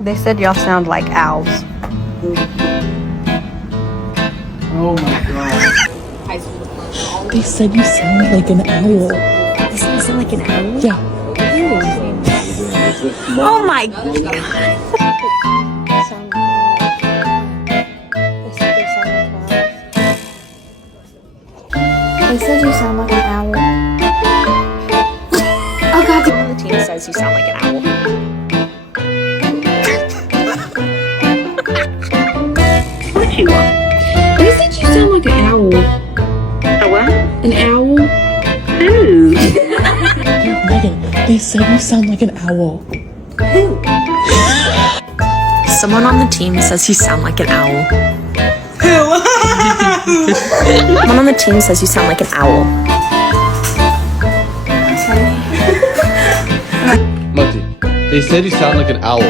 They said y'all sound like owls. Oh my god. They said you sound like an owl. They said you sound like an owl? Yeah. Oh my god. They said you sound like an owl. Oh god. Someone on the team says you sound like an owl. What you want? They said you sound like an owl. A what? An owl? Who? Megan, they said you sound like an owl. Someone on the team says you sound like an owl. Who? Someone on the team says you sound like an owl. Monty, they said you sound like an owl.